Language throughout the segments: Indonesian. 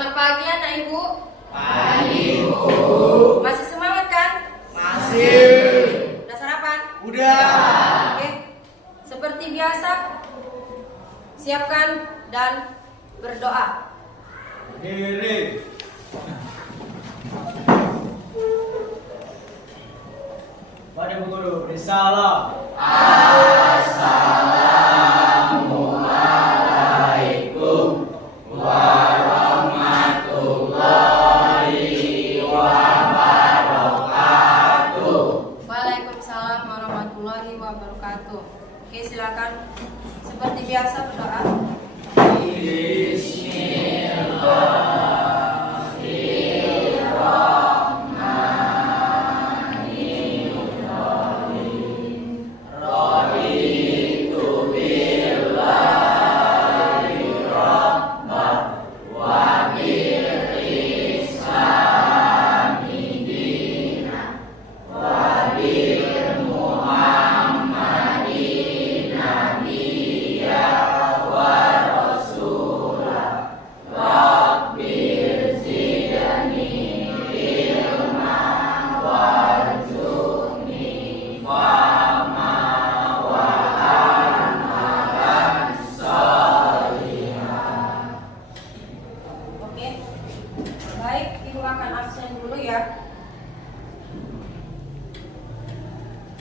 Selamat pagi anak ibu. Pagi bu. Masih semangat kan? Masih. Udah sarapan? Udah. Oke. Seperti biasa, siapkan dan berdoa. Diri. Pada Bu Guru, risalah. Assalamualaikum warahmatullahi wabarakatuh. Waalaikumsalam warahmatullahi wabarakatuh. Oke, silakan. Seperti biasa berdoa. Baik, ibu akan absen dulu ya.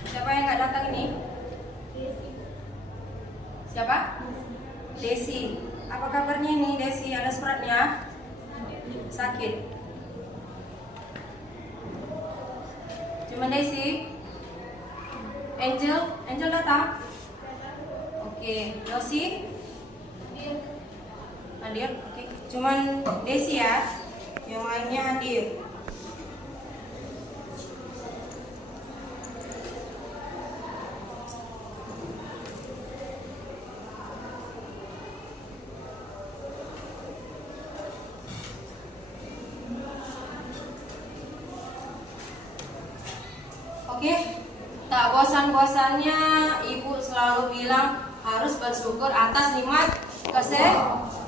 Siapa yang nggak datang ini? Siapa? Desi. Apa kabarnya nih Desi? Ada suratnya? Sakit. Cuma Desi? Angel datang? Oke, Yosi? Hadir? Oke, cuman Desi ya. Yang lainnya hadir. Oke, tak bosan-bosannya ibu selalu bilang harus bersyukur atas nikmat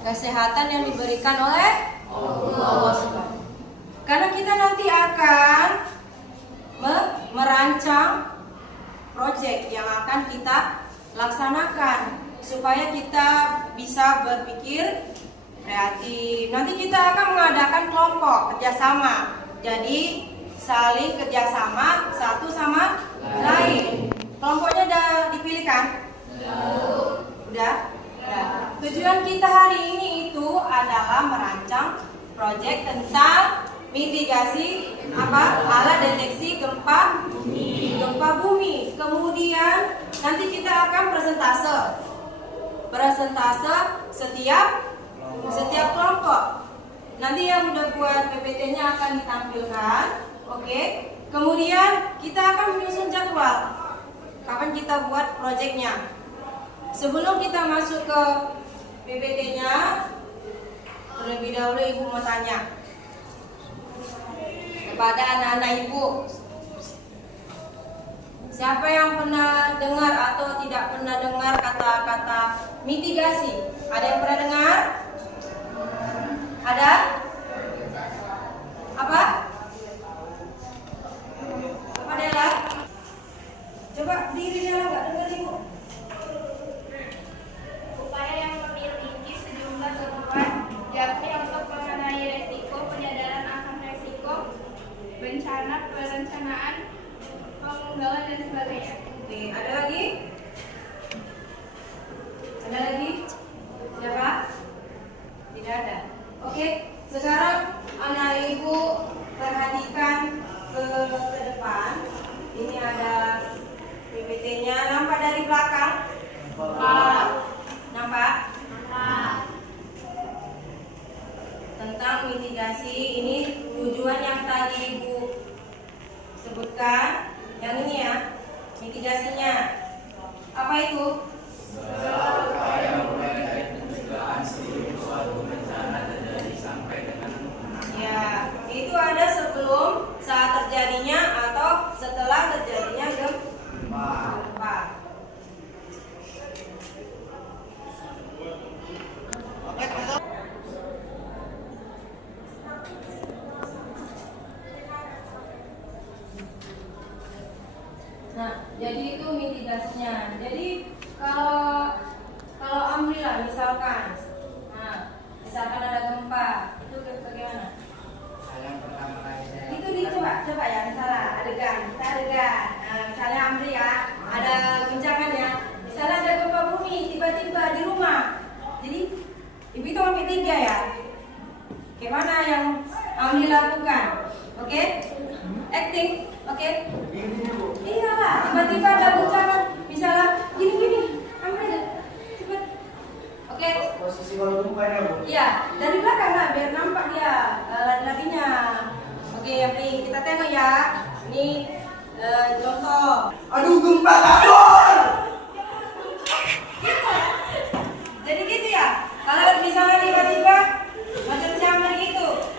kesehatan yang diberikan oleh Allah SWT. Karena kita nanti akan merancang proyek yang akan kita laksanakan supaya kita bisa berpikir kreatif. Nanti kita akan mengadakan kelompok kerjasama. Jadi saling kerjasama satu sama lain. Kelompoknya udah dipilih kan? Udah? Tujuan kita hari ini itu adalah merancang proyek tentang mitigasi alat deteksi gempa bumi. Kemudian nanti kita akan presentase setiap kelompok. Nanti yang udah buat PPT-nya akan ditampilkan. Oke. Kemudian kita akan menyusun jadwal kapan kita buat proyeknya. Sebelum kita masuk ke PPT-nya, terlebih dahulu ibu mau tanya kepada anak-anak ibu, siapa yang pernah dengar atau tidak pernah dengar kata-kata mitigasi? Ada yang pernah dengar? Ada? Apa? Apa Dela? Coba diri Dela nggak dengar ibu? Upaya yang memiliki sejumlah tujuan, yakni untuk mengenai resiko, penyadaran akan resiko, bencana, perencanaan, pengunggalan dan sebagainya. Oke, ada lagi? Ada lagi? Siapa? Tidak ada. Oke, sekarang anak ibu perhatikan ke depan. Ini ada PPT-nya. Nampak dari belakang? Nampak? Tentang mitigasi, ini tujuan yang tadi ibu sebutkan. Yang ini ya, mitigasinya. Apa itu? Upaya mengenai pencegahan sebelum suatu bencana terjadi sampai dengan Ya, itu ada sebelum, saat terjadinya, atau setelah terjadinya gempa. coba ya, misalnya adegan, kita adegan. Nah, misalnya Amri ya, ada guncangannya. Misalnya ada gempa bumi tiba-tiba di rumah. Jadi ibu itu sampai 3 ya. Gimana yang Amri lakukan? Oke? Acting, oke? Iya lah, tiba-tiba ada guncangan. Misalnya gini, Amri cepet. Oke? Posisi kalau tumpahnya Bu. Iya, dari belakang lah biar nampak dia lari-larinya. Oke, Amri, kita tengok ya. Ini contoh. Aduh, gempa kabur. Gitu. Jadi gitu ya. Kalau misalnya tiba-tiba macam si Amri gitu,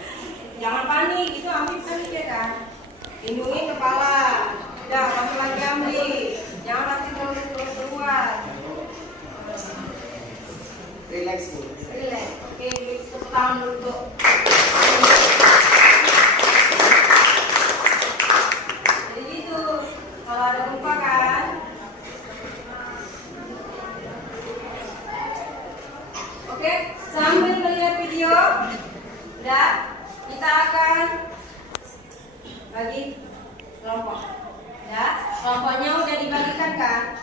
jangan panik. Itu Amri panik ya kan. Lindungi kepala. Udah, masuk lagi Amri. Jangan nanti terus keluar. Relax Bu. Relax. Oke, tepuk tangan dulu tuh. Jadi gitu. Kalau ada gempa kan. Oke, sambil melihat video, udah, kita akan bagi kelompok. Ya, kelompoknya udah dibagikan kan?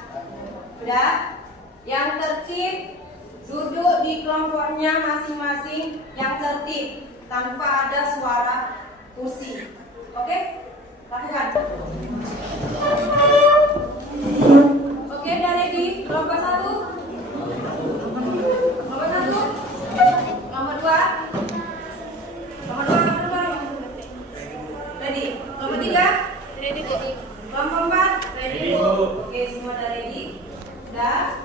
Udah, yang tertib duduk di kelompoknya masing-masing yang tertib tanpa ada suara kursi. Oke, lakukan. Oke, udah ready? Kelompok 1. Nomor 1, nomor 2, nomor 2, ready. Nomor 3, Ready, Bu. kelompok 4, ready. Ready, Bu. Oke, semua udah ready. Udah.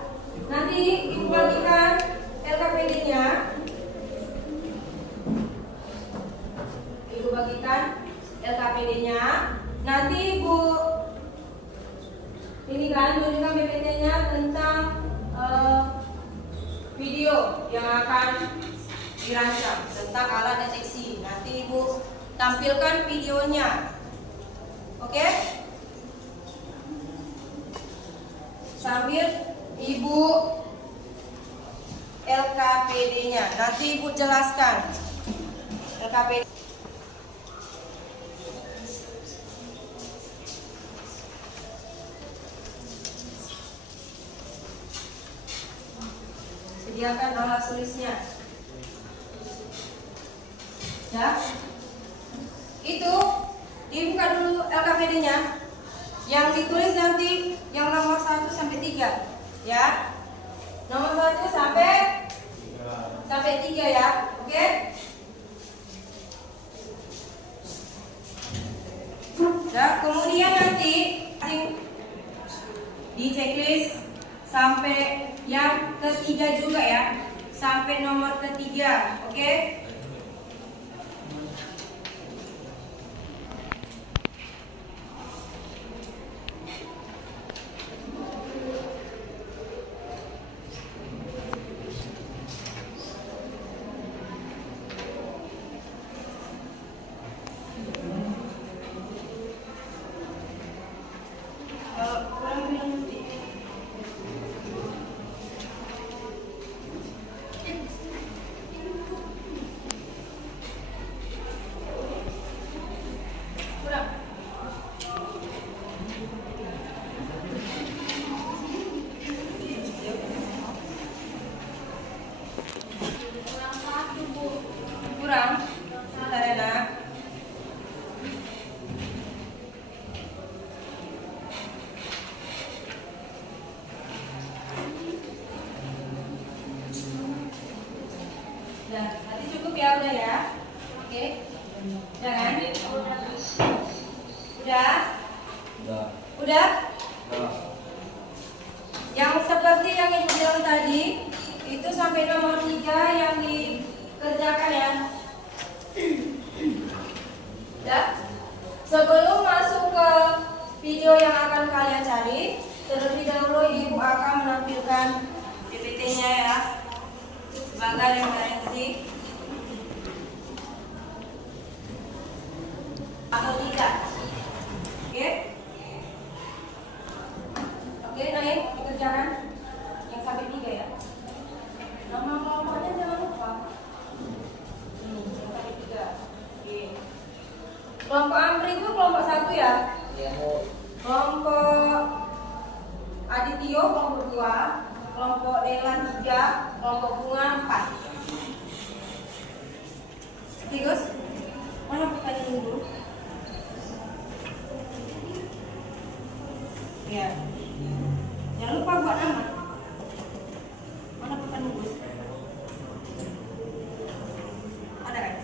Nanti ibu bagikan LKPD-nya. Ibu bagikan LKPD-nya. Nanti ibu ini kan tunjukkan PPT-nya tentang video yang akan dirancang tentang alat deteksi. Nanti ibu tampilkan videonya. Oke? Sambil ibu LKPD-nya. Nanti ibu jelaskan LKPD. Sediakan alat tulisnya. Ya. Itu dibuka dulu LKPD-nya. Yang ditulis nanti yang nomor 1 sampai 3, ya. Nomor 1 sampai 3 ya. Oke? Nah, kemudian nanti di checklist sampai yang ketiga juga ya, sampai nomor ketiga, oke? Kurang bilang nanti. Kurang. Kurang. Sebentar ya, Nak. Udah, nanti cukup ya, udah ya. Oke. Jangan. Udah? Udah? Yang seperti yang ibu bilang tadi, itu sampai nomor 3 yang dikerjakan ya. Udah? Sebelum masuk ke video yang akan kalian cari, terlebih dahulu ibu akan menampilkan PPT-nya ya, sebagai referensi. Atau tidak? Oke? Oke, naik dikerjakan yang sampai 3 ya. Nama kelompoknya jangan lupa. Yang sampai 3. Oke. Kelompok Amri itu kelompok 1 ya. Iya, Bu. Kelompok Adityo kelompok 2, kelompok Delan 3, kelompok Bunga 4. Oke, Gus. Mana pertanyaan dulu? Ya. Jangan lupa buat nama. Mana pertanyaan Gus? Ada kan?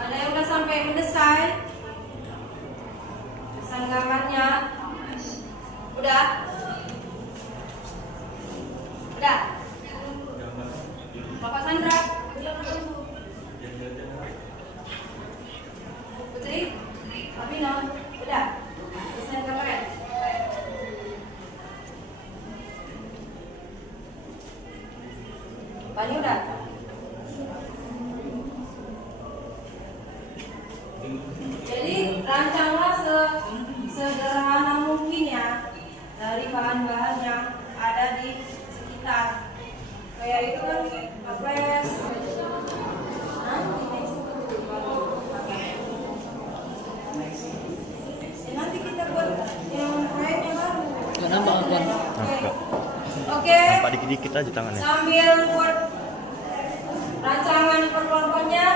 Ada yang udah sampai mendesain? Desain gambarnya? Udah? Udah? Bapak Sandra? Putri? Abina? Udah? Desain gambarnya? Pani udah? Jadi rancanglah sederhana mungkin ya dari bahan-bahan yang ada di sekitar. Kayak itu kan toples. Nanti kita buat yang lainnya baru. Nggak nambah akuan. Oke. Nampak dikit-dikit aja tangannya. Sambil buat rancangan per kelompoknya.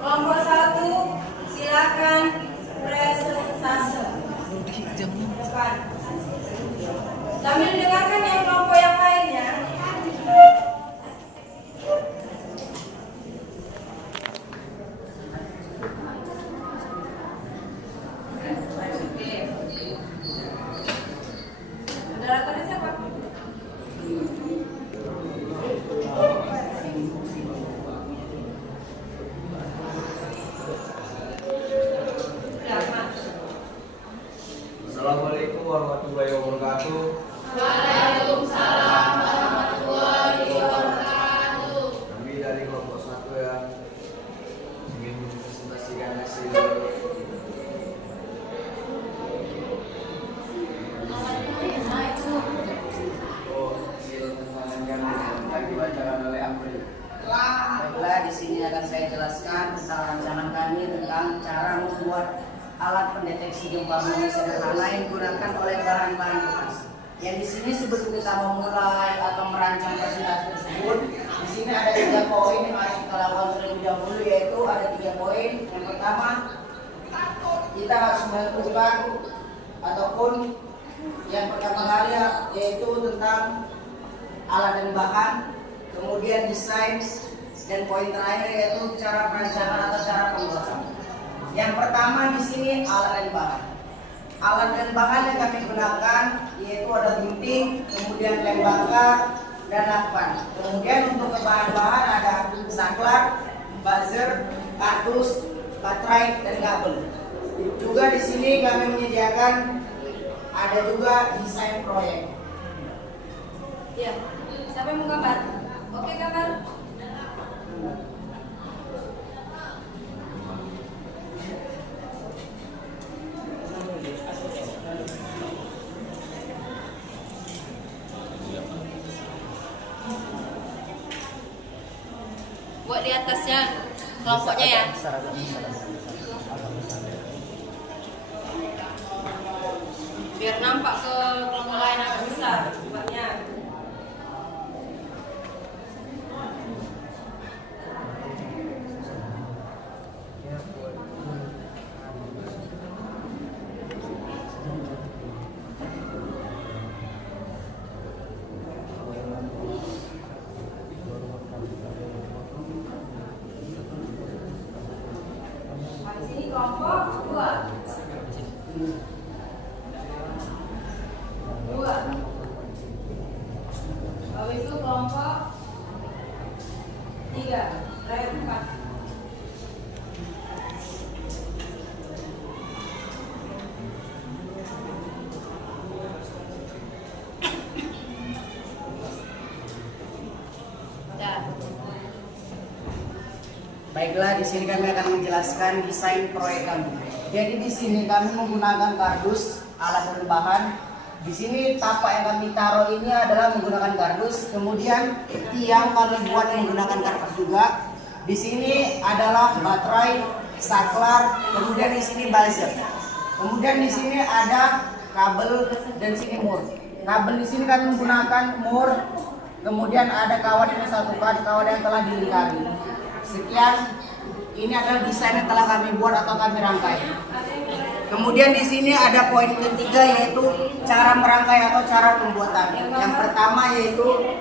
Kelompok 1 silakan presentase. Depan. Sambil dengarkan yang kelompok yang lainnya. Moderatornya siapa? Assalamualaikum warahmatullahi wabarakatuh. Kami dari kelompok 1 yang ingin mempresentasikan hasil yang dibacakan oleh Amri. Baiklah, di sini akan saya jelaskan tentang rancangan kami tentang cara membuat alat pendeteksi gempa bumi sederhana yang digunakan oleh bahan-bahan bekas. Yang di sini sebelum kita memulai atau merancang presentasi tersebut, di sini ada 3 poin yang harus kita lakukan terlebih dahulu, yaitu ada 3 poin. Yang pertama, kita harus menentukan ataupun yang pertama kali yaitu tentang alat dan bahan, kemudian desain, dan poin terakhir yaitu cara perancangan atau cara pembuatan. Yang pertama di sini alat dan bahan. Alat dan bahan yang kami gunakan yaitu ada gunting, kemudian lem bakar, dan lakban. Kemudian untuk bahan-bahan ada saklar, buzzer, kardus, baterai, dan kabel. Juga di sini kami menyediakan ada juga desain proyek. Ya, siapa yang mau gambar? Oke, gambar. Buat di atasnya kelompoknya ya. Biar nampak ke kelompok lain agak besar buatnya. Habis ini kelompok 2. 3. Terakhir 4. Baiklah, di sini kami akan menjelaskan desain proyek kami. Jadi di sini kami menggunakan kardus, alat dan bahan. Di sini tapak yang kami taruh ini adalah menggunakan kardus. Kemudian tiang kami buat menggunakan kardus juga. Di sini adalah baterai, saklar, kemudian di sini buzzer. Kemudian di sini ada kabel dan sini mur. Kabel di sini kami menggunakan mur. Kemudian ada kawat yang disatukan, kawat yang telah dilingkari. Sekian, ini adalah desain yang telah kami buat atau kami rangkai. Kemudian di sini ada poin ketiga, yaitu cara merangkai atau cara pembuatan. Yang pertama yaitu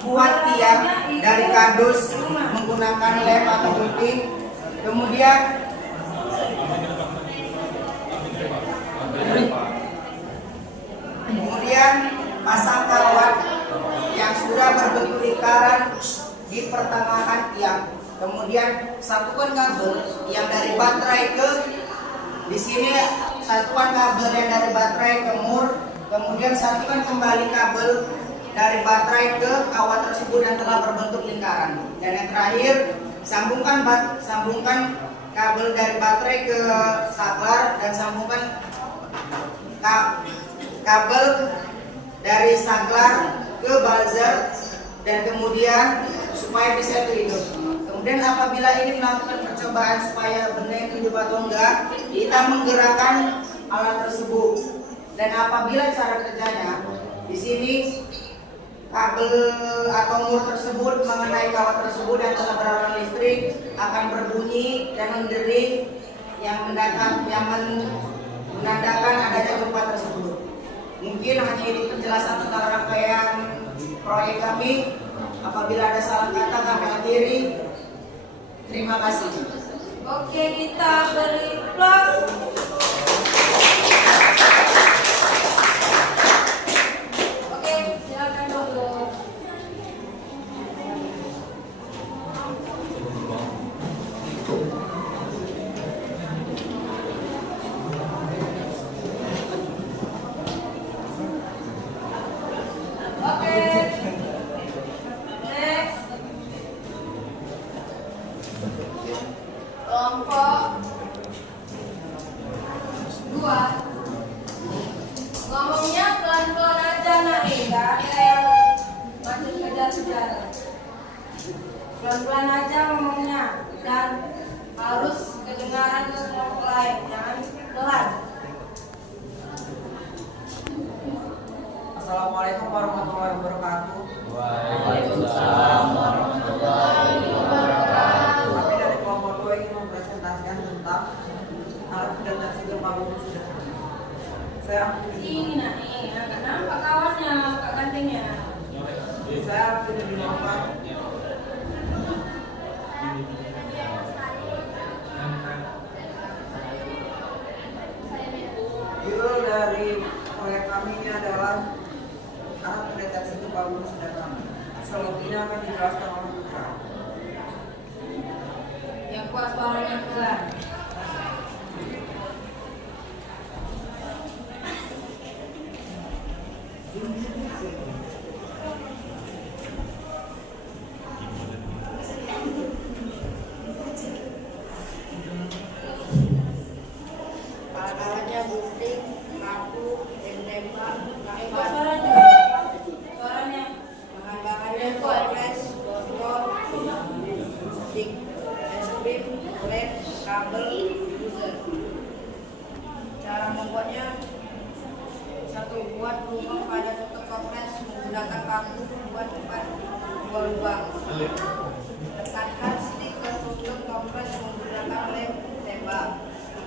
buat tiang dari kardus menggunakan lem atau gunting. Kemudian pasang kawat yang sudah berbentuk lingkaran di pertengahan tiang. Kemudian satukan kabel yang dari baterai ke di sini, satukan kabel yang dari baterai ke mur. Kemudian satukan kembali kabel dari baterai ke kawat tersebut yang telah berbentuk lingkaran. Dan yang terakhir, sambungkan kabel dari baterai ke saklar dan sambungkan kabel dari saklar ke buzzer, dan kemudian supaya bisa hidup. Kemudian apabila ini melakukan percobaan supaya benda itu hidup atau enggak, kita menggerakkan alat tersebut. Dan apabila cara kerjanya, di sini kabel atau mur tersebut mengenai kawat tersebut yang telah beraliran listrik akan berbunyi dan mendering yang menandakan adanya gempa tersebut. Mungkin hanya ini penjelasan tentang rangkaian proyek kami. Apabila ada salah kata kami akhiri. Terima kasih. Oke, kita beri plus. Oke, silakan dulu. Oke. Next. Kelompok 2. Ngomongnya pelan-pelan aja nak, nggak kayak masih kejar-kejar. Pelan-pelan aja ngomongnya dan harus kedengaran ke kelompok lain, jangan pelan. Assalamualaikum warahmatullahi wabarakatuh. Waalaikumsalam warahmatullahi wabarakatuh. Kami dari kelompok 2 ingin mempresentasikan tentang alat pendeteksi gempa bumi sederhana. Saya Sini nak, nggak nampak kawannya, kak gantengnya. tidak dinamakan judul dari proyek kami ini adalah alat pendeteksi gempa bumi sederhana. Selebihnya akan dijelaskan oleh Putra. Yang kuat suaranya keluar. Alat-alatnya gunting, paku, dan tembak, Kuat suaranya. Suaranya. bahan-bahannya toples, botol, stick, es krim, lem, kabel, buzzer. Cara membuatnya: satu, buat lubang pada tutup toples menggunakan paku, buat 2 lubang. Tekankan stick ke tutup toples menggunakan lem tembak.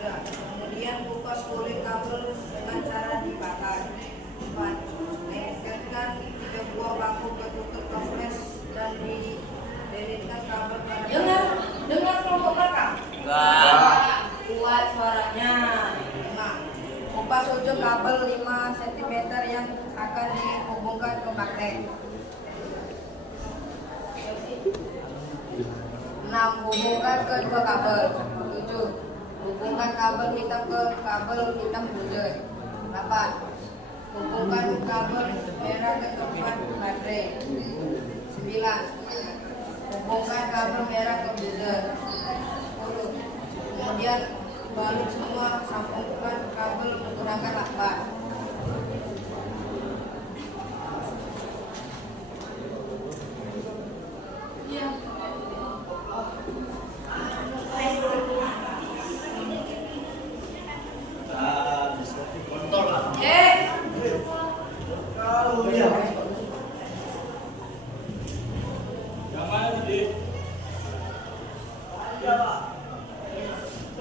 3. Kemudian kupas kulit kabel dengan cara dibakar. 4. Lengketkan 3 buah paku ke tutup toples dan dililitkan kabel pada Dengar kelompok belakang. Kuat suaranya. 5. Kupas ujung kabel 5 cm yang akan dihubungkan ke magnet. Hubungkan kedua kabel. 7. Hubungkan kabel hitam ke kabel hitam buzzer. 8. Hubungkan kabel merah ke tempat baterai. 9. Hubungkan kabel merah ke buzzer. 10. Kemudian balut semua, sambungkan kabel menggunakan lakban.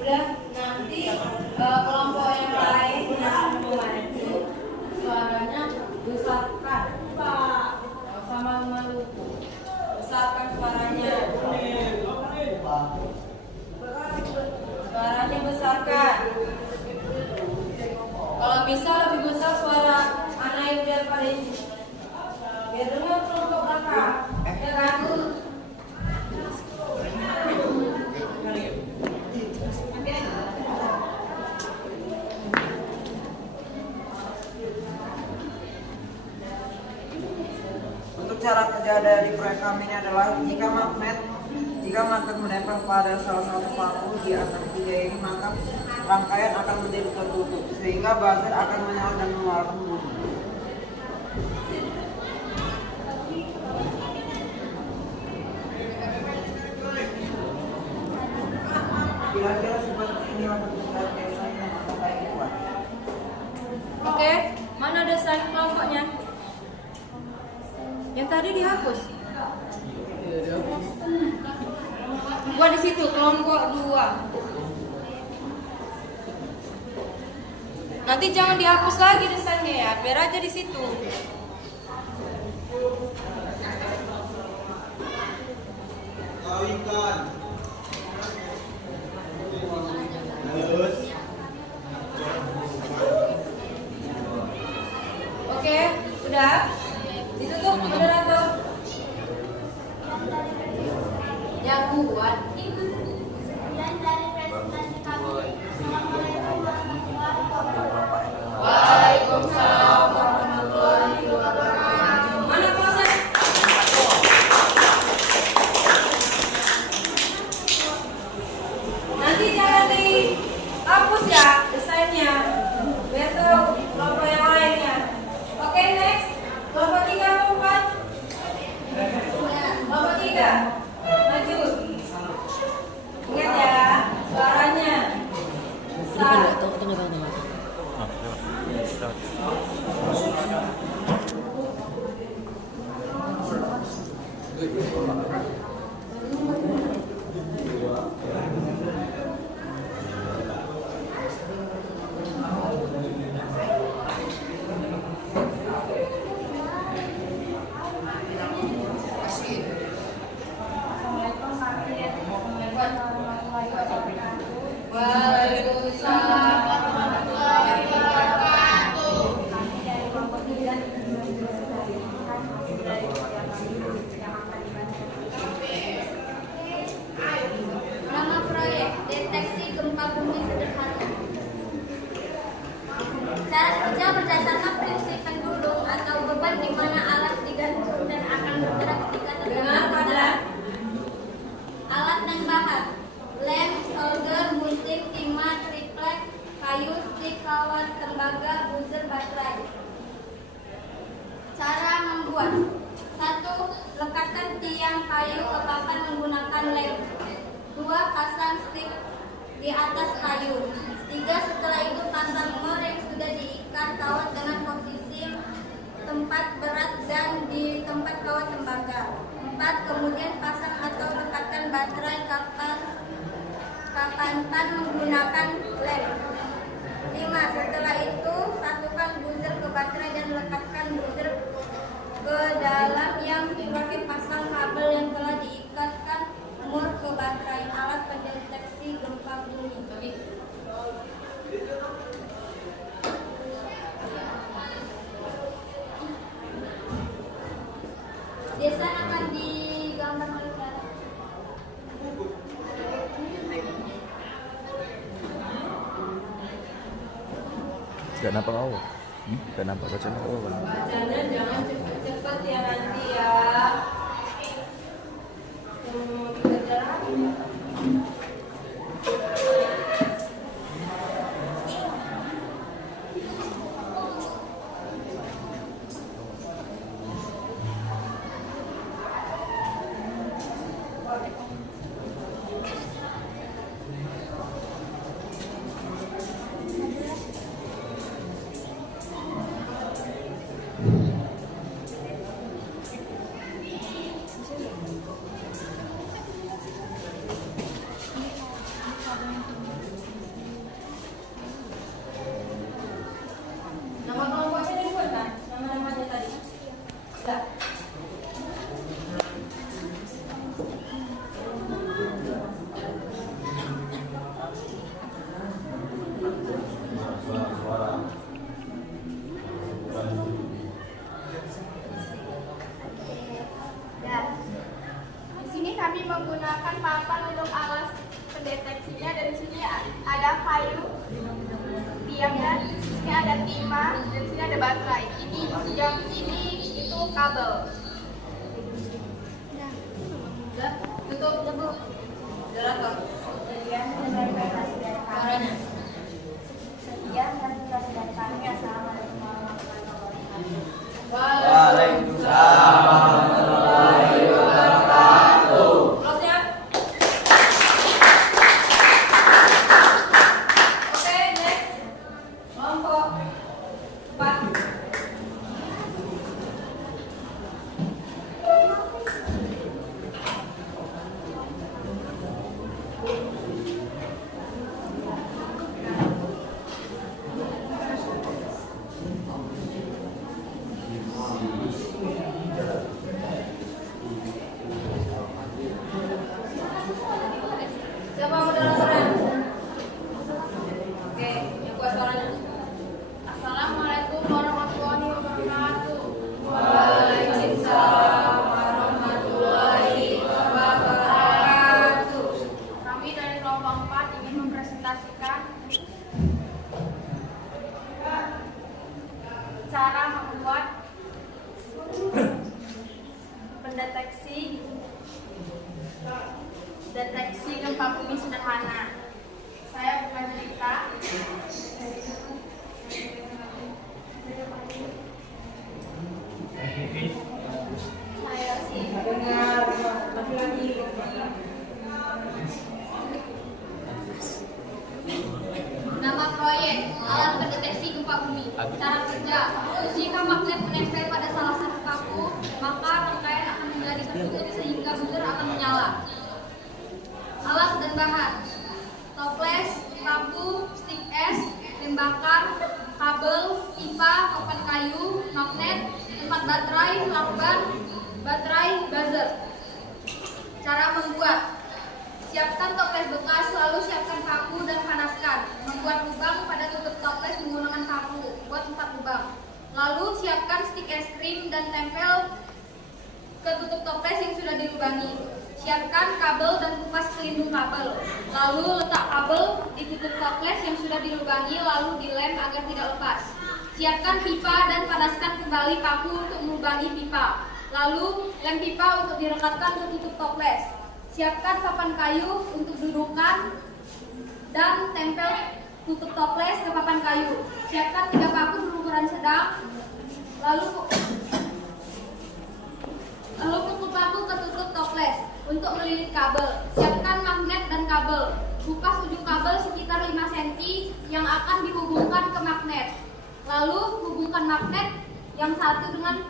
Udah, nanti kelompok yang lain yang maju suaranya besarkan. Nggak usah malu-malu. Besarkan suaranya. Suaranya besarkan. Kalau bisa lebih besar suara anak yang daripada ini. Biar dengar kelompok belakang. Ya kan? Untuk cara kerja dari proyek kami ini adalah jika magnet menempel pada salah satu paku di antara 3 ini, maka rangkaian akan menjadi tertutup sehingga buzzer akan menyala dan mengeluarkan bunyi. Kira-kira seperti inilah bentuk desain yang akan saya buat. Oke, mana desain kelompoknya? Yang tadi dihapus. Gua di situ kelompok 2. Nanti jangan dihapus lagi desainnya ya, biar aja di situ. Oke, udah. Ditutup moderator. Yang buat Sekian dari presentasi kami. Assalamualaikum warahmatullahi wabarakatuh. Waalaikumsalam warahmatullahi wabarakatuh. Mana proses? Nanti jangan dihapus ya desainnya. Biar tahu kelompok yang lainnya. Oke, next. Kelompok 3 atau 4? Kelompok 3. Maju. Ingat ya, suaranya. Besar. Waalaikumsalam warahmatullahi wabarakatuh. Kami dari kelompok 3 mempresentasikan hasil dari kegiatan yang akan dibacakan. Nama proyek deteksi gempa bumi sederhana. Cara kerja berdasarkan prinsip pendulum atau beban di mana alat digantung dan akan bergerak ketika terdapat kendala. Alat dan bahan: lem, solder, gunting, timah, triplek, kayu, stik, kawat, tembaga, buzzer, baterai. Cara membuat: 1. Lekatkan tiang kayu ke papan menggunakan lem. 2. Pasang stik di atas kayu. 3. Setelah itu pasang mor yang sudah diikat kawat dengan posisi tempat berat dan di tempat kawat tembaga. 4. Kemudian pasang atau lekatkan baterai kapan menggunakan lem. 5. Setelah itu satukan buzzer ke baterai dan lekatkan buzzer ke dalam yang dipakai, pasang kabel yang telah diikatkan mur ke baterai alat pendeteksi gempa bumi. Desain akan digambar oleh Gak nampak awal. Gak nampak bacaan awal. Bacanya jangan cepet-cepet ya nanti ya. Mau dikerja lagi. Nama kelompoknya dibuat kan? Nama-namanya tadi. Enggak. Ya. Di sini kami menggunakan papan untuk alas pendeteksinya, dan di sini ada kayu, tiang, dan di sini ada timah, dan di sini ada baterai. Yang ini itu kabel. Udah, tutup. Jarak kok. Sekian dan terima kasih dari kami. Suaranya. Sekian dan terima kasih dari kami. Assalamualaikum warahmatullahi wabarakatuh. Waalaikumsalam warahmatullahi wabarakatuh. Close ya. Oke, next. Kelompok 4. Siapa moderatornya? Oke, yang buat suaranya. Assalamualaikum warahmatullahi wabarakatuh. Waalaikumsalam warahmatullahi wabarakatuh. Kami dari kelompok 4 ingin mempresentasikan cara membuat deteksi gempa bumi sederhana. Saya bukan cerita. Saya sih. Nama proyek alat pendeteksi gempa bumi. Cara kerja: jika magnet menempel pada salah satu paku, maka rangkaian akan menjadi tertutup sehingga buzzer akan menyala. Alat dan bahan: toples, paku, stik es, lem bakar, kabel, pipa, papan kayu, magnet, tempat baterai, lakban, baterai, buzzer. Cara membuat: siapkan toples bekas, lalu siapkan paku dan panaskan. Membuat lubang pada tutup toples menggunakan paku. Buat 4 lubang. Lalu siapkan stik es krim dan tempel ke tutup toples yang sudah dilubangi. Siapkan kabel dan kupas pelindung kabel. Lalu letak kabel di tutup toples yang sudah dilubangi, lalu dilem agar tidak lepas. Siapkan pipa dan panaskan kembali paku untuk melubangi pipa. Lalu lem pipa untuk direkatkan ke tutup toples. Siapkan papan kayu untuk dudukan dan tempel tutup toples ke papan kayu. Siapkan 3 paku berukuran sedang. Lalu pukul paku ke tutup toples. Untuk melilit kabel, siapkan magnet dan kabel. Kupas ujung kabel sekitar 5 cm yang akan dihubungkan ke magnet. Lalu hubungkan magnet yang satu dengan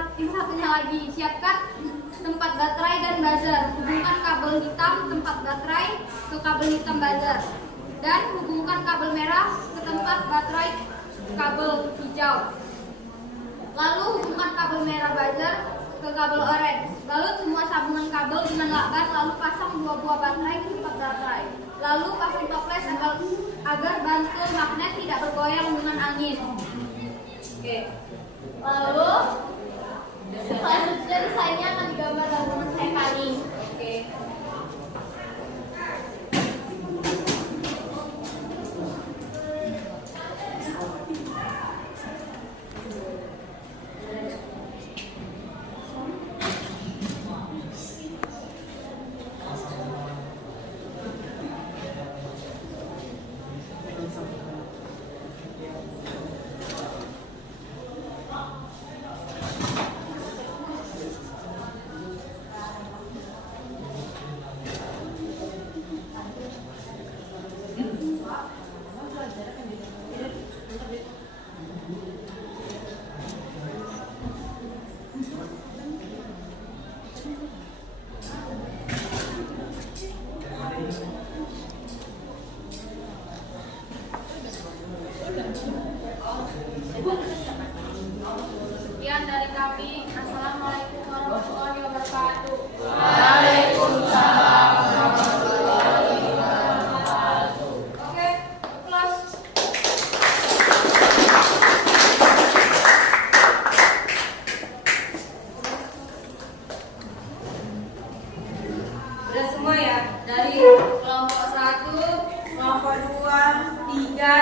satunya lagi. Siapkan tempat baterai dan buzzer. Hubungkan kabel hitam tempat baterai ke kabel hitam buzzer. Dan hubungkan kabel merah ke tempat baterai kabel hijau. Lalu hubungkan kabel merah buzzer ke kabel orange. Lalu semua sambungan kabel dengan lakban, lalu pasang 2 buah baterai ke tempat baterai. Lalu pasang toples agar bantul magnet tidak bergoyang dengan angin. Oke. Lalu selanjutnya desainnya akan digambar dalam teman saya kali. Oke.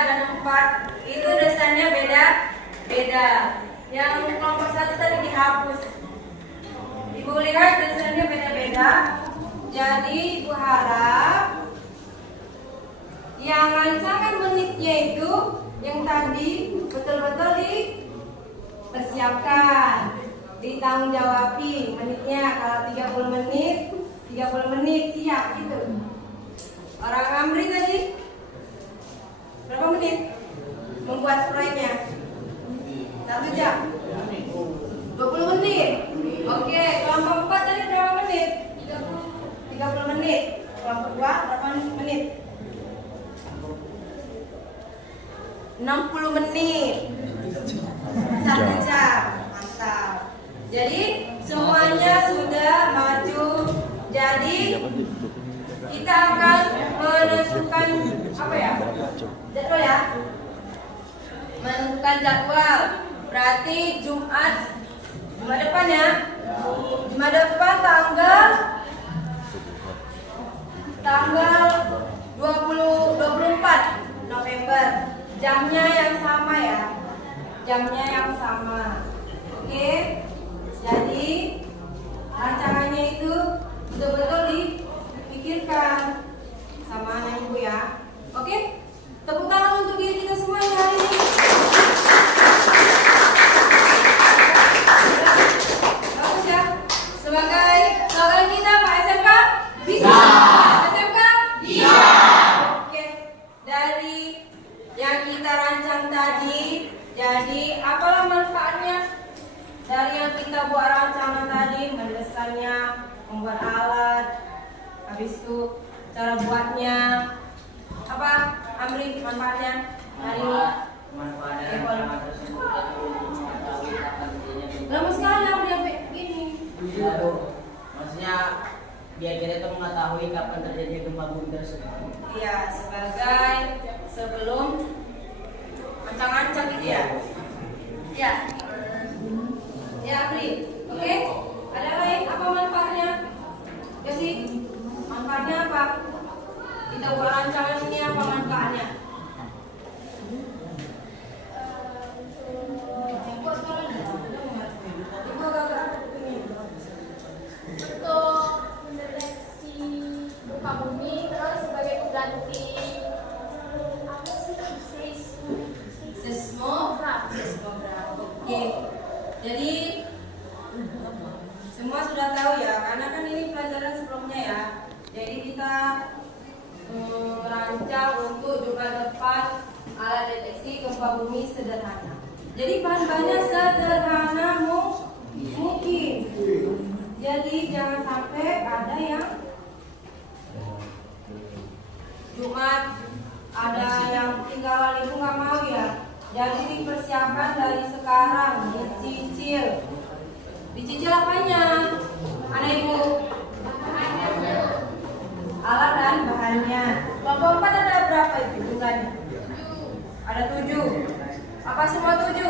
dan 4 itu desainnya beda. Yang kelompok 1 tadi dihapus. Ibu lihat desainnya beda-beda. Jadi Ibu harap yang rancangan menitnya itu yang tadi betul-betul dipersiapkan, ditanggung jawabi menitnya. Kalau 30 menit siap gitu. Orang Amri tadi berapa menit membuat proyeknya? 1 jam. 20 menit. Oke, kelompok 4 tadi berapa menit? 30 menit. Kelompok 2 berapa menit? 60 menit. 1 jam. Mantap. Jadi semuanya sudah maju. Jadi kita akan menentukan apa ya? Jadwal ya. Menentukan jadwal. Berarti Jumat depan ya. Jumat depan tanggal 24 November. Jamnya yang sama ya. Jamnya yang sama. Oke. Jadi rancangannya itu betul-betul dipikirkan sama anak ibu ya. Oke. Tepuk tangan untuk diri kita semua yang hari ini. Bagus ya. Sebagai slogan kita Pak SMK bisa. SMK bisa. Oke. Dari yang kita rancang tadi, jadi apalah manfaatnya dari yang kita buat rancangan tadi? Mendesainnya, membuat alat, habis itu cara buatnya. Apa Amri manfaatnya dari manfaat dari rancangan tersebut yaitu mengetahui kapan dirinya lama sekali Amri sampai gini. maksudnya biar kita itu mengetahui kapan terjadi gempa bumi tersebut. Iya, sebagai sebelum ancang-ancang gitu ya. Ya. Ya Amri, oke? Ada lain apa manfaatnya? Ya sih, manfaatnya apa? Kita buat rancangan ini apa manfaatnya? Untuk mendeteksi gempa bumi, terus sebagai pengganti apa sih Seismograf. Oke. Jadi semua sudah tahu ya, karena kan ini pelajaran sebelumnya ya. Jadi kita merancang untuk Jumat depan alat deteksi gempa bumi sederhana. Jadi bahan-bahannya sederhana mungkin. Jadi jangan sampai ada yang Jumat ada yang tinggalan itu nggak mau ya. Jadi dipersiapkan dari sekarang, dicicil apanya? Anak ibu, alat dan bahannya. Kelompok 4 ada berapa itu jumlahnya? Ada 7. Apa semua 7?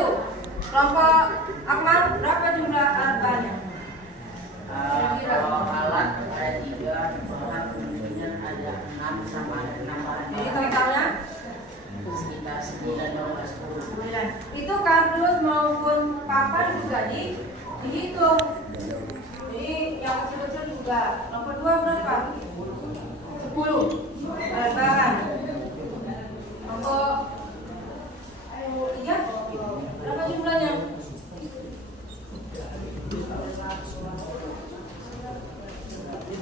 Kelompok Akmal berapa jumlah alat bahannya? Kalau alat ada 3, bahan kemudian ada 6 sama ada 6 bahan. Jadi totalnya Sekitar 9, 12, 10. 9. Itu kardus maupun papan juga dihitung. Jadi yang kecil-kecil juga. Nomor 2 berapa? 10 alat bahan. Nomor 3 berapa jumlahnya?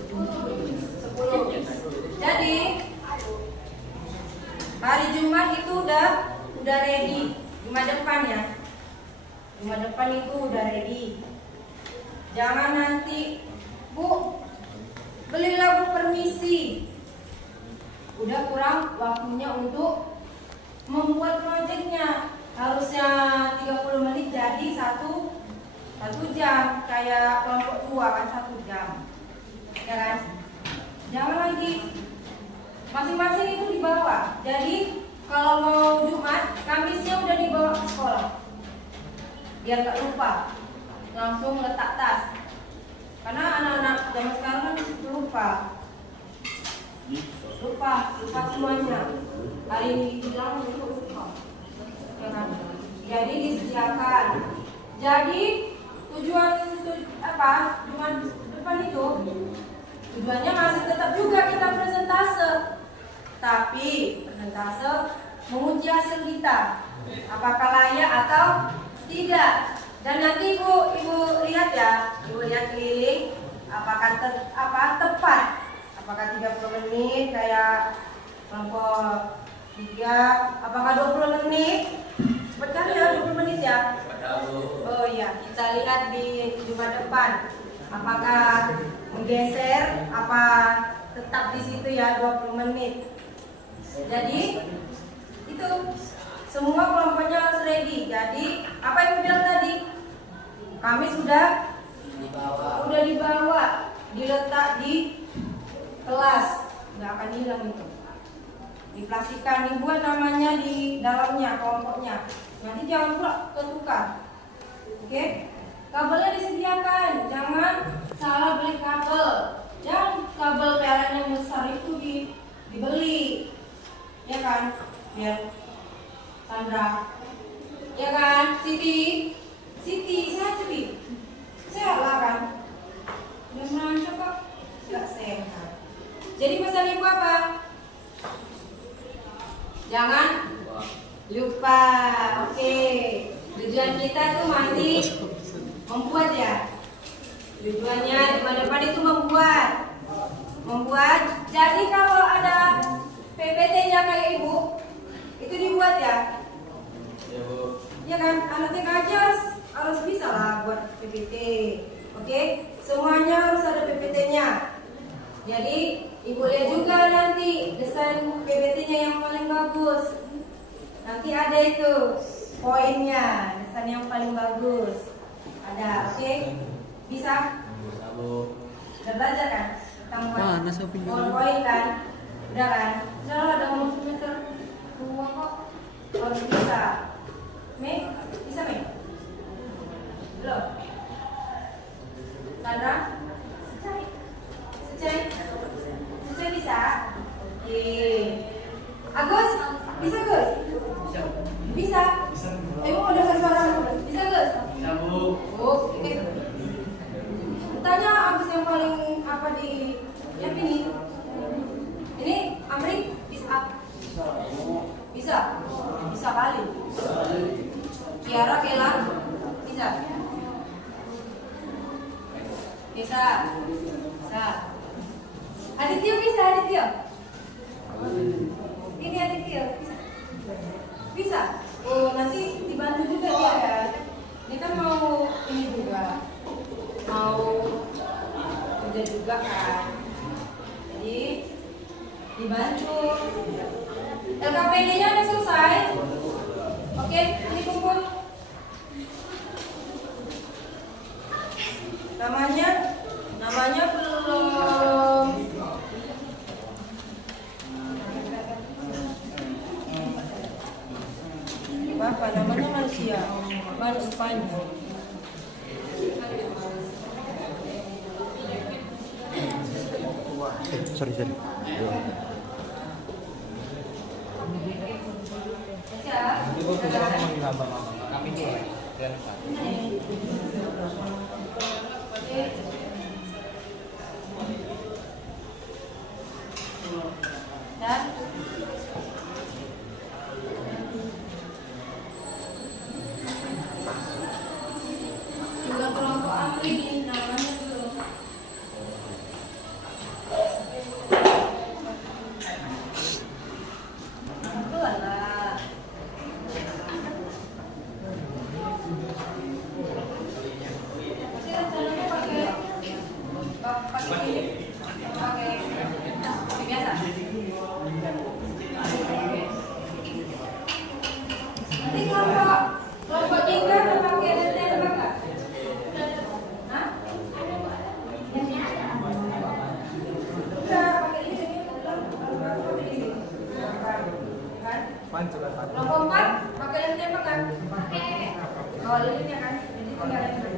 10. Jadi hari Jumat itu udah ready. Jumat depan ya. Jumat depan itu udah ready. Jangan nanti, Bu, belilah Bu permisi. Udah kurang waktunya untuk membuat proyeknya. Harusnya 30 menit jadi satu jam. Kayak kelompok 2 kan 1 jam. Ya kan? Jangan lagi masing-masing itu dibawa. Jadi kalau mau Jumat, Kamisnya udah dibawa ke sekolah. Biar gak lupa. Langsung letak tas. Karena anak-anak zaman sekarang kan lupa semuanya. hari ini bilang besok besok, ya kan? Jadi disediakan. Jadi tujuan depan itu tujuannya masih tetap juga kita presentase, tapi presentase menguji hasil kita apakah layak atau tidak. Dan nanti ibu lihat ya, ibu lihat keliling apakah tepat, apakah 30 menit kayak kelompok 3, apakah 20 menit. Cepat kali ya 20 menit ya. Oh iya, kita lihat di Jumat depan apakah menggeser apa tetap di situ ya 20 menit. Jadi itu semua kelompoknya harus ready. Jadi apa yang bilang tadi, kami sudah dibawa, diletak di kelas, nggak akan hilang itu. Diplastikan, dibuat namanya di dalamnya kelompoknya. Nanti jangan pula ketukar. Oke? Kabelnya disediakan, jangan salah beli kabel. Jangan kabel PLN yang besar itu dibeli, ya kan? Biar Sandra, ya kan? Siti, sehat Siti, sehat lah kan? Udah merancang kok, nggak sehat. Jadi pesan ibu apa? Jangan lupa, oke. Tujuan kita tuh masih membuat ya. Tujuannya depan itu membuat. Jadi kalau ada PPT-nya kayak ibu, itu dibuat ya. Ya kan, anak TK aja harus bisa lah buat PPT. Oke, semuanya harus ada PPT-nya. Jadi ibu lihat juga nanti desain PPT-nya yang paling bagus. Nanti ada itu poinnya, desain yang paling bagus. Ada, oke? Bisa? Udah belajar kan? Tentang poin kan? Udah kan? Udah lah, udah ngomong semester 2 kok. Harus bisa. Mei? Bisa Mei? Belum? Sandra? Secai bisa? Oke. Agus? Bisa Gus? Bisa? Emang udah kasih suara Gus? Bisa Gus? Bisa Bu. Oke. Tanya Agus yang paling apa di yang ini? Ini Amri bisa? Bisa? Bisa kali. Kiara, Kela? Bisa? Bisa? Bisa. Aditya bisa, Aditya? Ini Aditya bisa? Bisa? Oh, nanti dibantu juga dia ya. Ini kan mau ini juga, mau kerja juga kan. Jadi dibantu. LKPD-nya udah selesai. Oke, ini kumpul. Namanya belum. Apa namanya manusia? Manusia. Sorry. Siap. Dan juga kelompok Amri ini namanya tuh. Keluar lah. Pasti rencananya pakai ini, pakai biasa. Nanti kelompok 3 ada pakai lentera enggak? Hah? Udah pakai ini. Kelompok 4 pakai lentera kan? Pakai. Oh, lilinnya kan? Jadi tinggal lentera.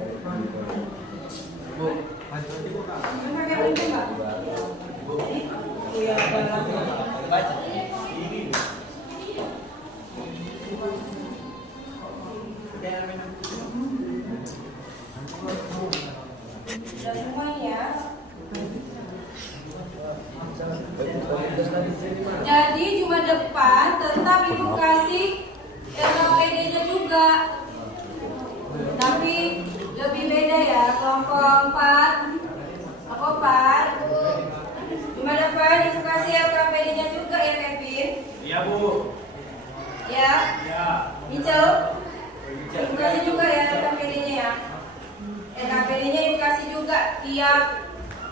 Pakai lentera enggak? Iya, 4. Aku 4. Cuma dapat itu kasih LKPD-nya juga ya Kevin? Iya, Bu. Ya? Iya. Michel? Ibu kasih juga ya LKPD-nya ya. LKPD-nya ibu kasih juga tiap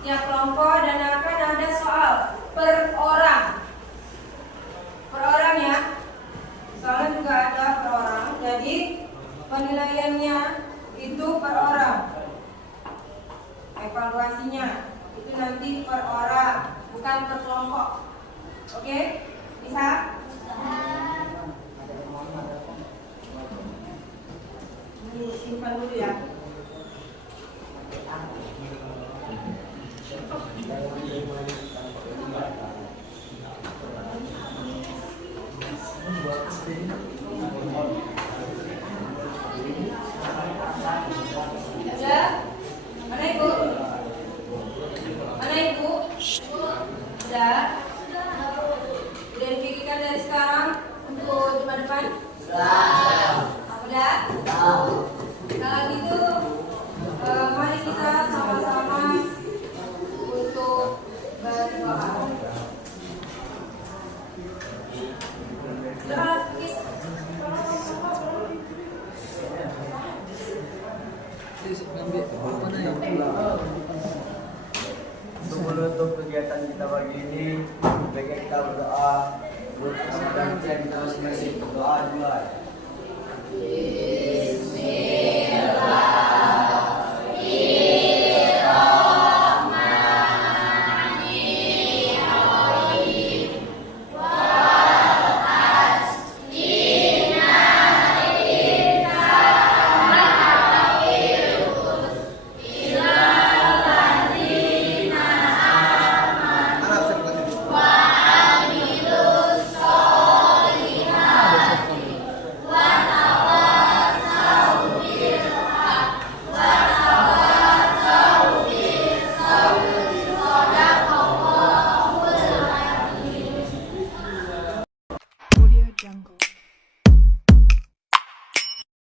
kelompok dan akan ada soal per orang. Per orang ya. Soalnya juga ada per orang. Jadi penilaiannya itu per orang. Evaluasinya itu nanti per orang, bukan per kelompok. Oke? Bisa? Ini simpan dulu ya. Sudah? Mana ibu? Mana ibu? Sudah? Udah dipikirkan dari sekarang untuk Jumat depan? Udah? Kalau gitu, mari kita sama-sama untuk berdoa. Sebelum kegiatan kita pagi ini, baiknya kita berdoa. Dan kita masing-masing berdoa dulu.